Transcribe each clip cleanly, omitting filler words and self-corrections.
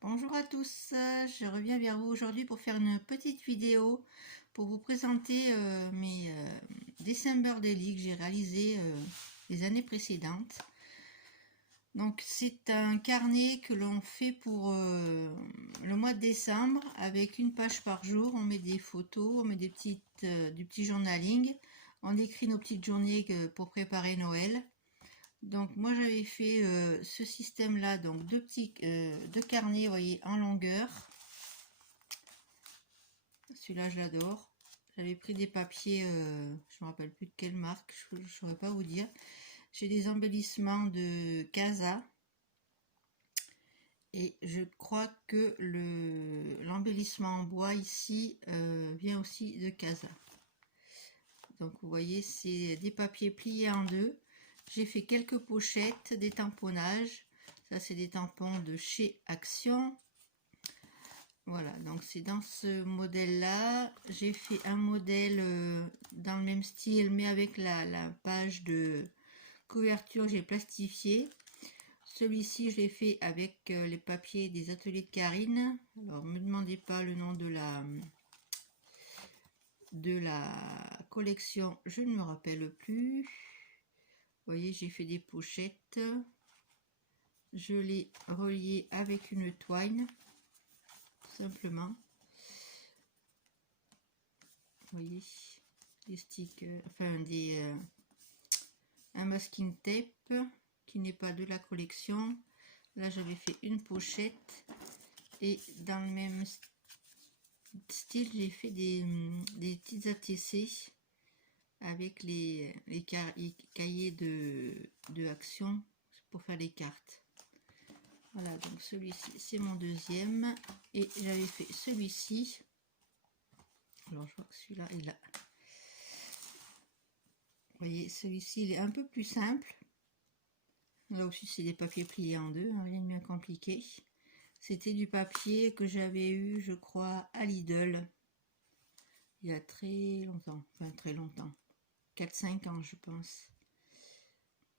Bonjour à tous, je reviens vers vous aujourd'hui pour faire une petite vidéo pour vous présenter mes December Daily que j'ai réalisé les années précédentes. Donc c'est un carnet que l'on fait pour le mois de décembre avec une page par jour. On met des photos, on met du petit journaling, on écrit nos petites journées pour préparer Noël. Donc moi j'avais fait ce système là, donc deux carnets, vous voyez, en longueur. Celui-là je l'adore. J'avais pris des papiers, je ne me rappelle plus de quelle marque, je ne saurais pas vous dire. J'ai des embellissements de Casa. Et je crois que l'embellissement en bois ici vient aussi de Casa. Donc vous voyez, c'est des papiers pliés en deux. J'ai fait quelques pochettes, des tamponnages. Ça, c'est des tampons de chez Action. Voilà, donc c'est dans ce modèle-là. J'ai fait un modèle dans le même style, mais avec la page de couverture, j'ai plastifié. Celui-ci, je l'ai fait avec les papiers des ateliers de Karine. Alors, ne me demandez pas le nom de la collection, je ne me rappelle plus. Vous voyez, j'ai fait des pochettes. Je l'ai relié avec une twine, tout simplement. Vous voyez, des stickers, enfin un masking tape qui n'est pas de la collection. Là, j'avais fait une pochette et dans le même style, j'ai fait des petites ATC avec les cahiers de action pour faire les cartes. Voilà, donc celui-ci, c'est mon deuxième. Et j'avais fait celui-ci. Alors, je vois que celui-là est là. Vous voyez, celui-ci, il est un peu plus simple. Là aussi, c'est des papiers pliés en deux, hein, rien de bien compliqué. C'était du papier que j'avais eu, je crois, à Lidl. Il y a très longtemps, enfin très longtemps. 4-5 ans, je pense.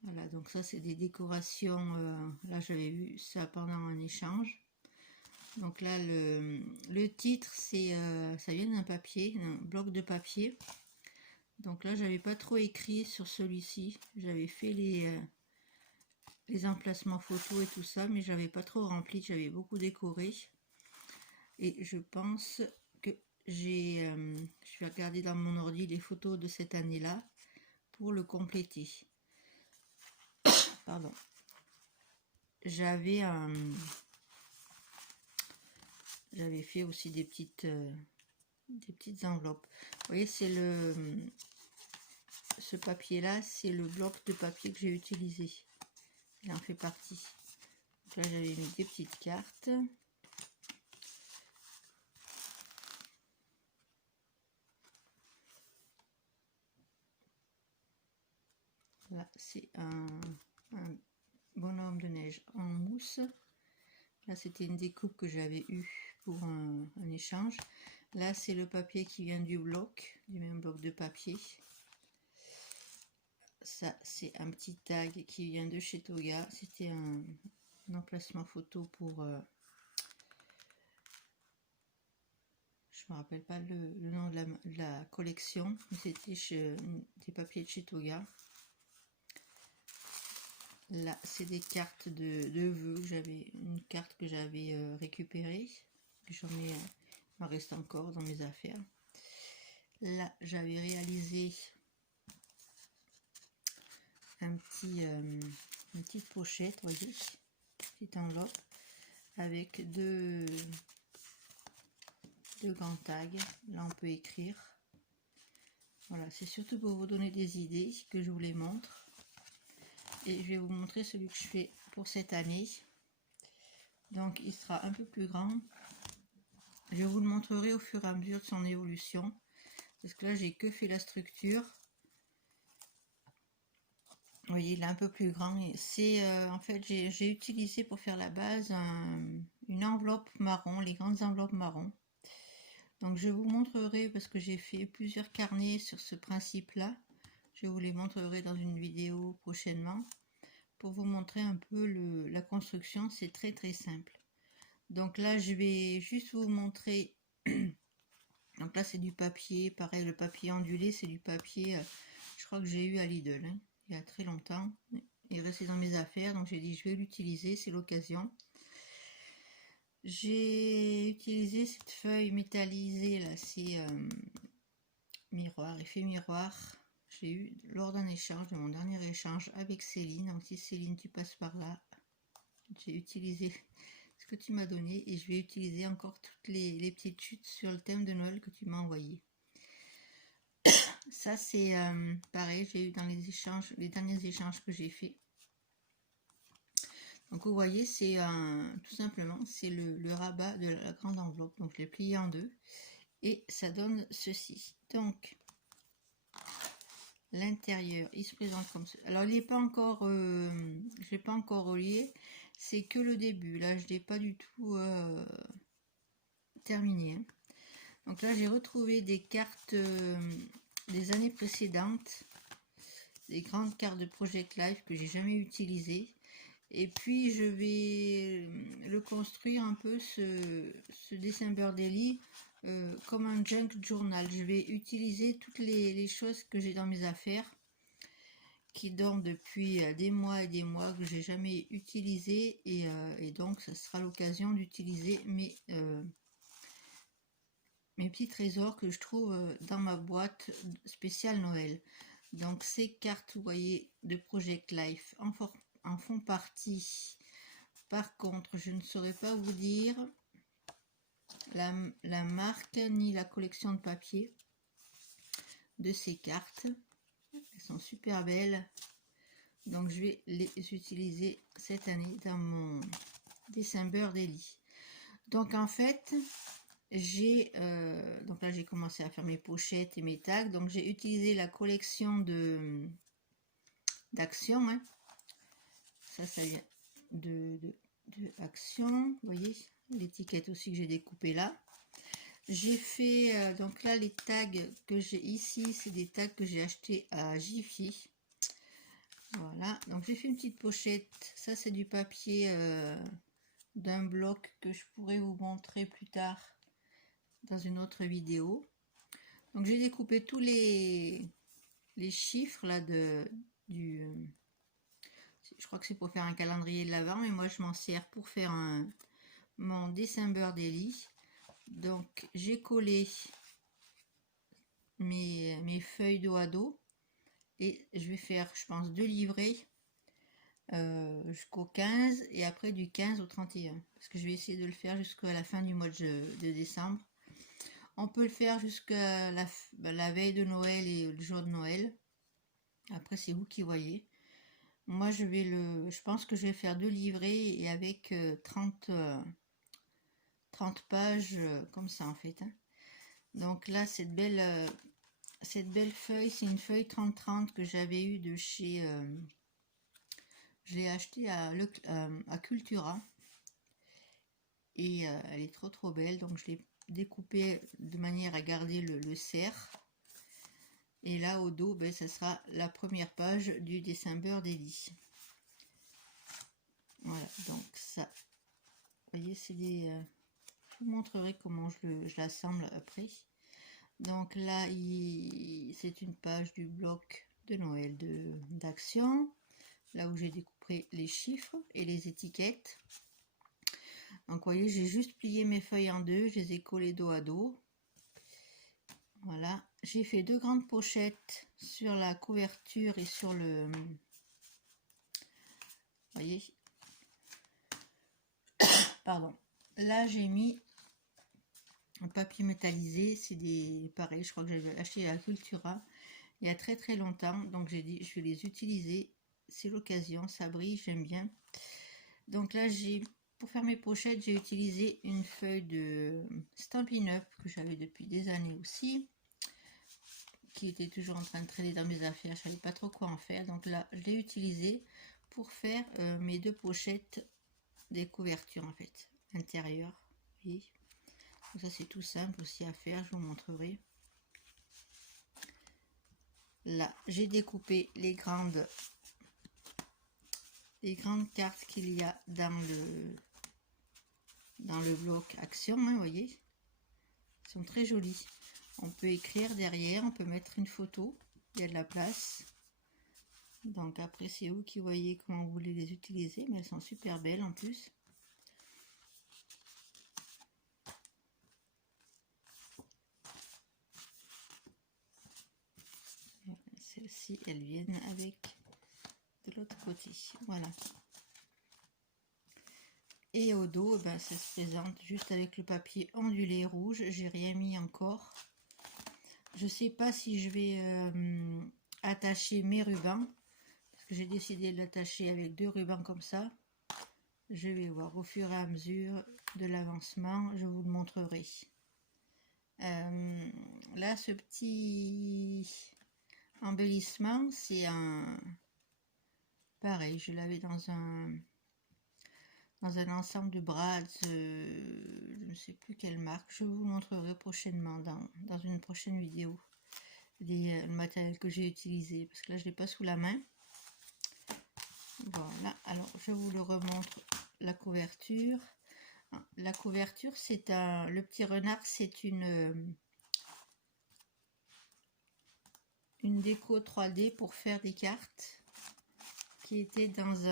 Voilà, donc ça, c'est des décorations. Là, j'avais vu ça pendant un échange. Donc là, le titre, c'est ça vient d'un papier, un bloc de papier. Donc là, j'avais pas trop écrit sur celui-ci. J'avais fait les emplacements photos et tout ça, mais j'avais pas trop rempli. J'avais beaucoup décoré. Et je pense que je vais regarder dans mon ordi les photos de cette année-là pour le compléter. Pardon. J'avais fait aussi des petites enveloppes. Vous voyez, c'est ce papier là, c'est le bloc de papier que j'ai utilisé. Il en fait partie. Donc là, j'avais mis des petites cartes. Là, c'est un bonhomme de neige en mousse. Là, c'était une découpe que j'avais eue pour un échange. Là, c'est le papier qui vient du même bloc de papier. Ça, c'est un petit tag qui vient de chez Toga. C'était un emplacement photo pour... je me rappelle pas le nom de la collection, mais c'était des papiers de chez Toga. Là, c'est des cartes de vœux. J'avais une carte que j'avais récupérée. J'en ai, il m'en reste encore dans mes affaires. Là, j'avais réalisé une petite pochette, vous voyez, petite enveloppe avec deux grands tags. Là, on peut écrire. Voilà, c'est surtout pour vous donner des idées que je vous les montre. Et je vais vous montrer celui que je fais pour cette année. Donc, il sera un peu plus grand. Je vous le montrerai au fur et à mesure de son évolution. Parce que là, j'ai que fait la structure. Vous voyez, il est un peu plus grand. C'est en fait, j'ai utilisé pour faire la base une enveloppe marron, les grandes enveloppes marron. Donc je vous montrerai, parce que j'ai fait plusieurs carnets sur ce principe-là. Je vous les montrerai dans une vidéo prochainement. Pour vous montrer un peu la construction, c'est très très simple. Donc là, je vais juste vous montrer. Donc là, c'est du papier. Pareil, le papier ondulé, c'est du papier, je crois que j'ai eu à Lidl, hein, il y a très longtemps. Il est resté dans mes affaires, donc j'ai dit je vais l'utiliser, c'est l'occasion. J'ai utilisé cette feuille métallisée là, c'est miroir, effet miroir. J'ai eu lors d'un échange, de mon dernier échange avec Céline. Donc si Céline, tu passes par là, j'ai utilisé ce que tu m'as donné et je vais utiliser encore toutes les petites chutes sur le thème de Noël que tu m'as envoyé. Ça c'est pareil, j'ai eu dans les échanges, les derniers échanges que j'ai fait. Donc vous voyez, c'est tout simplement c'est le rabat de la grande enveloppe. Donc je l'ai plié en deux et ça donne ceci. Donc l'intérieur, il se présente comme ça. Alors il n'est pas encore, je l'ai pas encore relié, c'est que le début. Là je l'ai pas du tout terminé. Hein. Donc là j'ai retrouvé des cartes des années précédentes, des grandes cartes de Project Life que j'ai jamais utilisées. Et puis je vais le construire un peu ce December Daily comme un junk journal. Je vais utiliser toutes les choses que j'ai dans mes affaires qui dorment depuis des mois et des mois que j'ai jamais utilisé et donc ça sera l'occasion d'utiliser mes petits trésors que je trouve dans ma boîte spéciale Noël. Donc ces cartes, vous voyez, de Project Life en font partie. Par contre, je ne saurais pas vous dire la marque ni la collection de papier de ces cartes. Elles sont super belles. Donc je vais les utiliser cette année dans mon December Daily. Donc en fait, donc là j'ai commencé à faire mes pochettes et mes tags. Donc j'ai utilisé la collection d'Action. Hein. Ça vient de Action. Vous voyez l'étiquette aussi que j'ai découpée là. J'ai fait, donc là les tags que j'ai ici, c'est des tags que j'ai achetés à Jiffy. Voilà, donc j'ai fait une petite pochette. Ça c'est du papier d'un bloc que je pourrais vous montrer plus tard dans une autre vidéo. Donc j'ai découpé tous les chiffres là je crois que c'est pour faire un calendrier de l'Avent, mais moi je m'en sers pour faire mon December Daily. Donc j'ai collé mes feuilles dos à dos et je vais faire, je pense, 2 livrets jusqu'au 15 et après du 15 au 31 parce que je vais essayer de le faire jusqu'à la fin du mois de décembre. On peut le faire jusqu'à la veille de Noël et le jour de Noël. Après c'est vous qui voyez. Moi je pense que je vais faire 2 livrets et avec 30 pages comme ça en fait. Hein. Donc là cette belle feuille, c'est une feuille 30-30 que j'avais eue de chez... je l'ai achetée à Cultura. Et elle est trop belle. Donc je l'ai découpée de manière à garder le cerf. Et là au dos, ben, ça sera la première page du December Daily. Voilà, donc ça. Vous voyez, c'est des... je vous montrerai comment je l'assemble après. Donc là, c'est une page du bloc de Noël d'Action, là où j'ai découpé les chiffres et les étiquettes. Donc vous voyez, j'ai juste plié mes feuilles en deux, je les ai collées dos à dos. Voilà, j'ai fait 2 grandes pochettes sur la couverture et sur le... Vous voyez, pardon. Là, j'ai mis un papier métallisé, c'est des... Pareil, je crois que j'avais acheté à Cultura il y a très longtemps, donc j'ai dit je vais les utiliser, c'est l'occasion, ça brille, j'aime bien. Donc là pour faire mes pochettes, j'ai utilisé une feuille de Stampin' Up que j'avais depuis des années aussi, qui était toujours en train de traîner dans mes affaires, je savais pas trop quoi en faire, donc là je l'ai utilisé pour faire mes 2 pochettes des couvertures en fait, intérieures, vous voyez. Donc ça c'est tout simple aussi à faire, je vous montrerai. Là, j'ai découpé les grandes cartes qu'il y a dans dans le bloc action, hein, vous voyez. Ils sont très jolis. On peut écrire derrière, on peut mettre une photo, il y a de la place. Donc après c'est vous qui voyez comment vous voulez les utiliser, mais elles sont super belles en plus. Celles-ci, elles viennent avec de l'autre côté, voilà. Et au dos, ben, ça se présente juste avec le papier ondulé rouge, j'ai rien mis encore. Je sais pas si je vais attacher mes rubans, parce que j'ai décidé de l'attacher avec 2 rubans comme ça. Je vais voir au fur et à mesure de l'avancement, je vous le montrerai. Là, ce petit embellissement, c'est un... Pareil, je l'avais dans un ensemble de bras, je ne sais plus quelle marque. Je vous montrerai prochainement dans une prochaine vidéo le matériel que j'ai utilisé, parce que là je l'ai pas sous la main. Voilà, alors je vous le remontre, la couverture. La couverture, c'est le petit renard, c'est une déco 3D pour faire des cartes qui était dans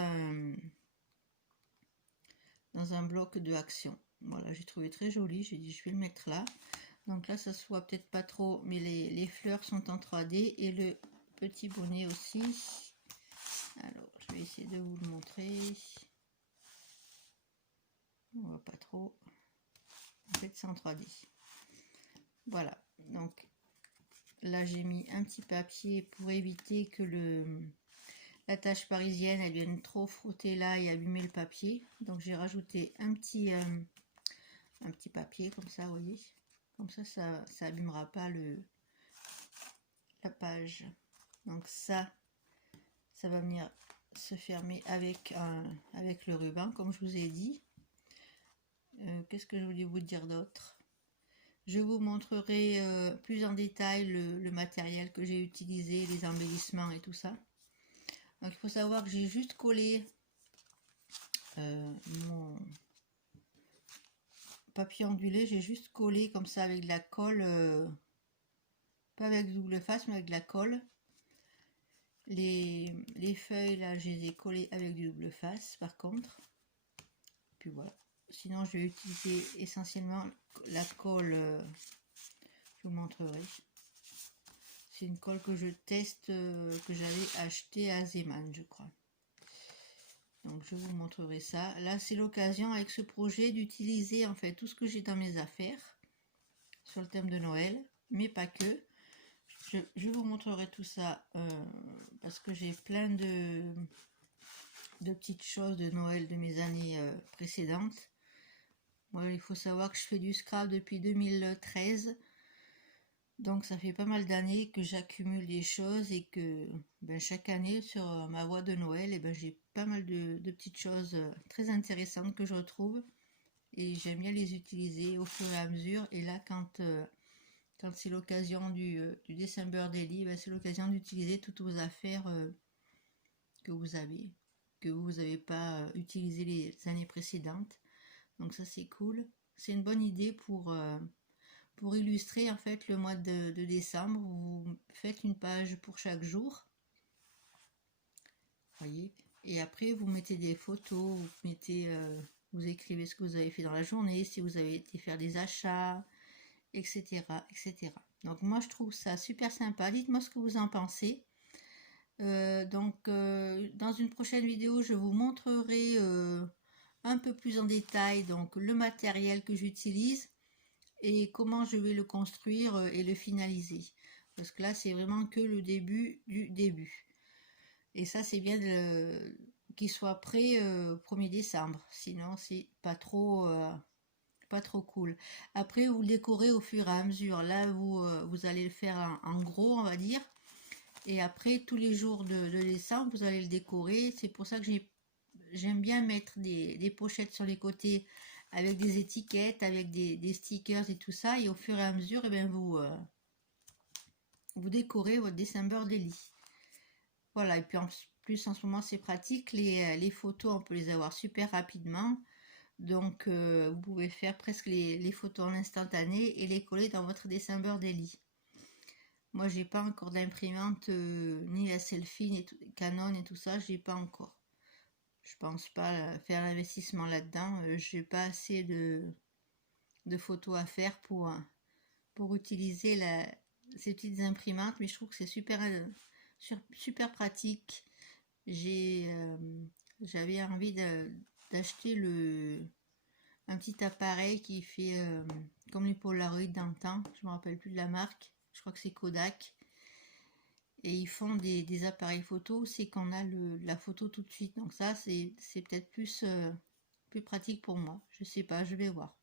un bloc de action. Voilà, j'ai trouvé très joli, j'ai dit je vais le mettre là. Donc là ça se voit peut-être pas trop, mais les fleurs sont en 3D et le petit bonnet aussi. Alors je vais essayer de vous le montrer. On voit pas trop. En fait c'est en 3D. Voilà, donc là j'ai mis un petit papier pour éviter que la tache parisienne elle vienne trop frotter là et abîmer le papier. Donc j'ai rajouté un petit papier comme ça, vous voyez. Comme ça abîmera pas la page. Donc ça va venir se fermer avec le ruban, comme je vous ai dit. Qu'est-ce que je voulais vous dire d'autre? Je vous montrerai plus en détail le matériel que j'ai utilisé, les embellissements et tout ça. Donc il faut savoir que j'ai juste collé mon papier ondulé, j'ai juste collé comme ça avec de la colle, pas avec double face mais avec de la colle. Les feuilles là je les ai collées avec du double face par contre. Puis voilà. Sinon je vais utiliser essentiellement la colle, je vous montrerai. C'est une colle que je teste, que j'avais acheté à Zeman je crois. Donc je vous montrerai ça. Là c'est l'occasion avec ce projet d'utiliser en fait tout ce que j'ai dans mes affaires sur le thème de Noël, mais pas que. Je vous montrerai tout ça parce que j'ai plein de petites choses de Noël de mes années précédentes. Moi, il faut savoir que je fais du scrap depuis 2013, donc ça fait pas mal d'années que j'accumule des choses et que chaque année sur ma voie de Noël, j'ai pas mal de petites choses très intéressantes que je retrouve et j'aime bien les utiliser au fur et à mesure. Et là, quand c'est l'occasion du December Daily, c'est l'occasion d'utiliser toutes vos affaires que vous n'avez pas utilisées les années précédentes. Donc ça c'est cool. C'est une bonne idée pour illustrer en fait le mois de décembre. Vous faites une page pour chaque jour. Voyez. Et après vous mettez des photos, vous écrivez ce que vous avez fait dans la journée, si vous avez été faire des achats, etc. etc. Donc moi je trouve ça super sympa. Dites-moi ce que vous en pensez. Dans une prochaine vidéo je vous montrerai un peu plus en détail donc le matériel que j'utilise et comment je vais le construire et le finaliser, parce que là c'est vraiment que le début du début, et ça c'est bien qu'il soit prêt 1er décembre, sinon c'est pas trop cool. Après vous le décorez au fur et à mesure. Là vous allez le faire en gros on va dire, et après tous les jours de décembre vous allez le décorer. C'est pour ça que j'aime bien mettre des pochettes sur les côtés avec des étiquettes, avec des stickers et tout ça, et au fur et à mesure vous décorez votre December Daily. Voilà, et puis en plus en ce moment c'est pratique, les photos on peut les avoir super rapidement. Donc, vous pouvez faire presque les photos en instantané et les coller dans votre dessin Daily. Moi, j'ai pas encore d'imprimante, ni la selfie, ni Canon et tout ça, j'ai pas encore. Je pense pas faire l'investissement là-dedans. J'ai pas assez de photos à faire pour utiliser ces petites imprimantes, mais je trouve que c'est super pratique. J'avais envie d'acheter un petit appareil qui fait comme les Polaroid d'antan. Je me rappelle plus de la marque. Je crois que c'est Kodak. Et ils font des appareils photo, c'est qu'on a la photo tout de suite. Donc ça, c'est peut-être plus pratique pour moi. Je sais pas, je vais voir.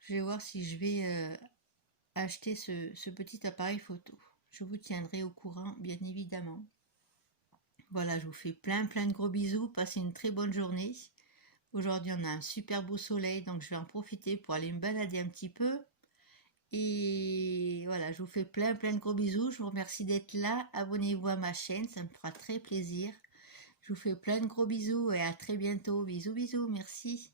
Je vais voir si je vais acheter ce petit appareil photo. Je vous tiendrai au courant, bien évidemment. Voilà, je vous fais plein de gros bisous. Passez une très bonne journée. Aujourd'hui, on a un super beau soleil, donc je vais en profiter pour aller me balader un petit peu. Et voilà, je vous fais plein de gros bisous. Je vous remercie d'être là. Abonnez-vous à ma chaîne, ça me fera très plaisir. Je vous fais plein de gros bisous et à très bientôt. Bisous, merci.